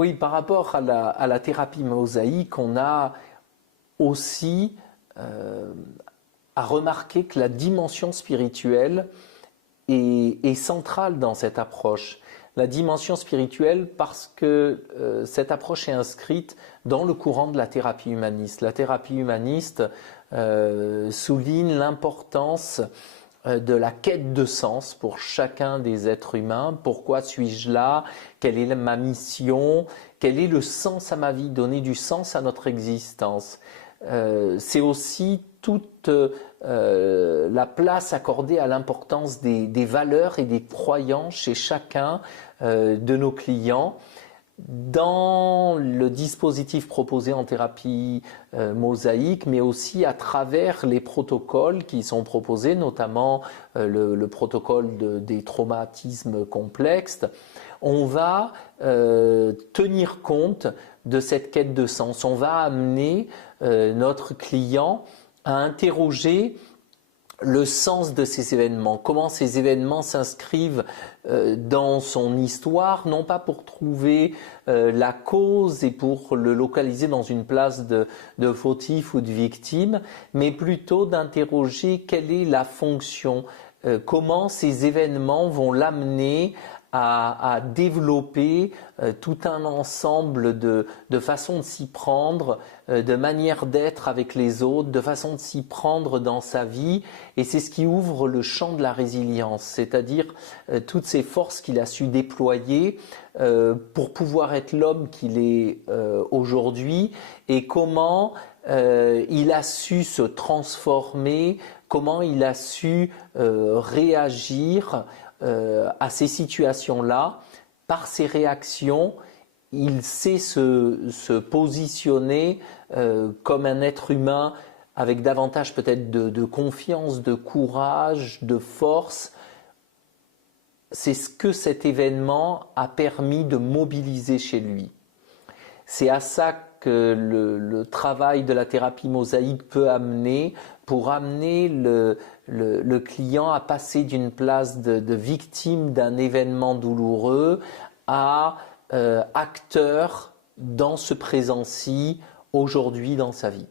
Oui, par rapport à la thérapie mosaïque, on a aussi à remarquer que la dimension spirituelle est centrale dans cette approche. La dimension spirituelle parce que cette approche est inscrite dans le courant de la thérapie humaniste. La thérapie humaniste souligne l'importance de la quête de sens pour chacun des êtres humains. Pourquoi suis-je là? Quelle est ma mission? Quel est le sens à ma vie? Donner du sens à notre existence. C'est aussi toute la place accordée à l'importance des valeurs et des croyances chez chacun de nos clients. Dans le dispositif proposé en thérapie mosaïque, mais aussi à travers les protocoles qui sont proposés, notamment le protocole des traumatismes complexes, on va tenir compte de cette quête de sens. On va amener notre client à interroger le sens de ces événements, comment ces événements s'inscrivent dans son histoire, non pas pour trouver la cause et pour le localiser dans une place de fautif ou de victime, mais plutôt d'interroger quelle est la fonction, comment ces événements vont l'amener à développer tout un ensemble de façons de s'y prendre, de manières d'être avec les autres, de façons de s'y prendre dans sa vie. Et c'est ce qui ouvre le champ de la résilience, c'est-à-dire toutes ces forces qu'il a su déployer pour pouvoir être l'homme qu'il est aujourd'hui, et comment il a su se transformer, comment il a su réagir à ces situations-là. Par ses réactions, il sait se positionner comme un être humain avec davantage peut-être de confiance, de courage, de force. C'est ce que cet événement a permis de mobiliser chez lui. C'est à ça que le travail de la thérapie mosaïque peut amener, pour amener le client à passer d'une place de victime d'un événement douloureux à acteur dans ce présent-ci, aujourd'hui dans sa vie.